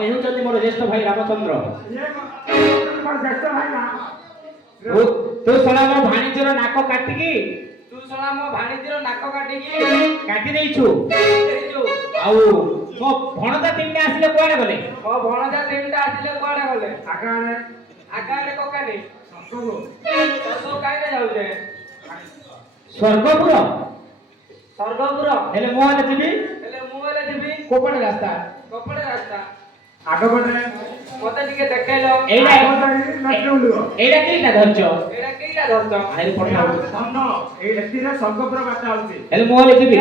ହେଉଛନ୍ତି ମୋର ଜ୍ୟେଷ୍ଠ ଭାଇ ରାମଚନ୍ଦ୍ର। ତୁ ଶଳା ମୋ ଭାଣିଜର ନାକ କାଟିକି କାଟି ଦେଇଛୁ। ଆଉ ମୋ ଭଣଜା ତିନିଟା ଆସିଲେ କୁଆଡେ ଗଲେ? ସ୍ୱର୍ଗପୁର ହେଲେ ମୁଁ ହେଲେ ଯିବି କୋପଟେ ରାସ୍ତା ଆଗପଟେ ମତେ ଟିକେ ଦେଖେଇଲ ଏଇଟା କେଇଟା ଧରିଛ? ଆଇରେ ପଠା ଧନ ଏଇ ଏଥିରେ ସ୍ୱର୍ଗପୁର ବାଟ ଅଛି। ହେଲେ ମୁଁ ହେଲେ ଯିବି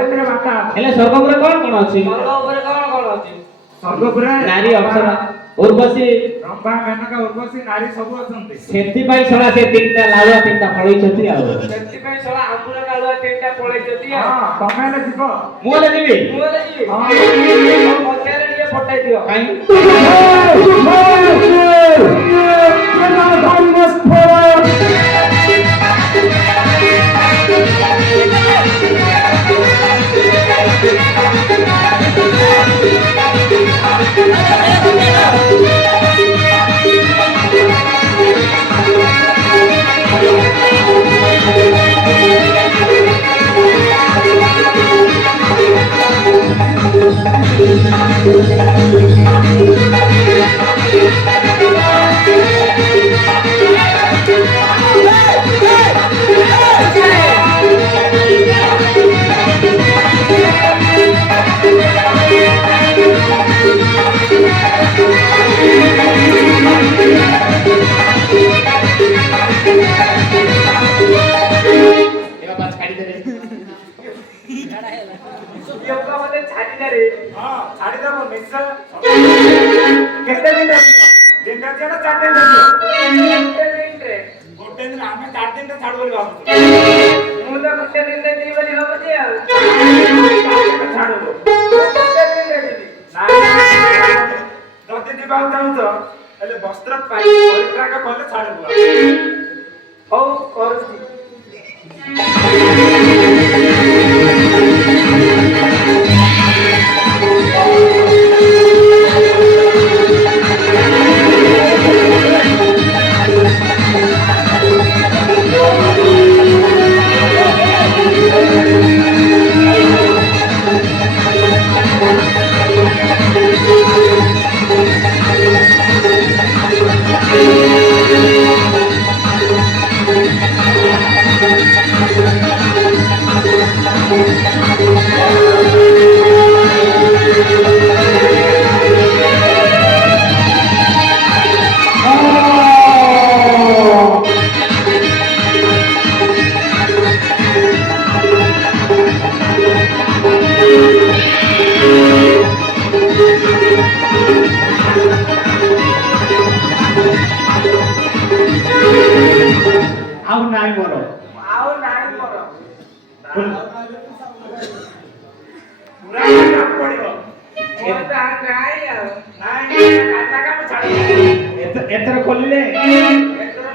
ଏଥିରେ ବାଟ ହେଲେ ସ୍ୱର୍ଗପୁର କଣ କଣ ଅଛି? ସ୍ୱର୍ଗପୁରେ ନାରୀ ଅପ୍ସରା ଉର୍ବଶୀ ରମ୍ଭା ମେନକା ଉର୍ବଶୀ ନାରୀ ସବୁ ଅଛନ୍ତି। ସେଥିପାଇଁ ଶଳା ସେ ତିନିଟା ଲାଉଆ ତିନିଟା ପଳେଇଛନ୍ତି। ଆଉ ତମେ ହେଲେ ଯିବ ମୁଁ ହେଲେ ଯିବି ପଠାଇ ଦିଅ ଛାଡ଼ିଦେବ ନିଶ୍ଚୟ। କେତେ ଦିନ ଦିନ ଅଛି ନା 4 ଦିନ ଗୋଟେ ଦିନ ଆମେ 4 ଦିନରେ ଛାଡୁ ବୋଲି ଭାବୁଛୁ। ମୁଁ ତ ଗୋଟେ ଦିନରେ ଯିବି ବୋଲି ଭାବୁଛି ଆଉ ଛାଡୁ ଗୋଟେ ଦିନରେ ଯିବି। ଯଦି ଯିବାକୁ ଚାହୁଁଛ ହେଲେ ବସ୍ତ୍ର ପରିତ୍ରାଗ କଲେ ଛାଡିବୁ। ହଉ କରୁଛି। ଆଉ ନାଇଁ ମୋର ପୁରା କାମ ପଡିବ। ଏଥର ଖୋଲିଲେ ଏଥର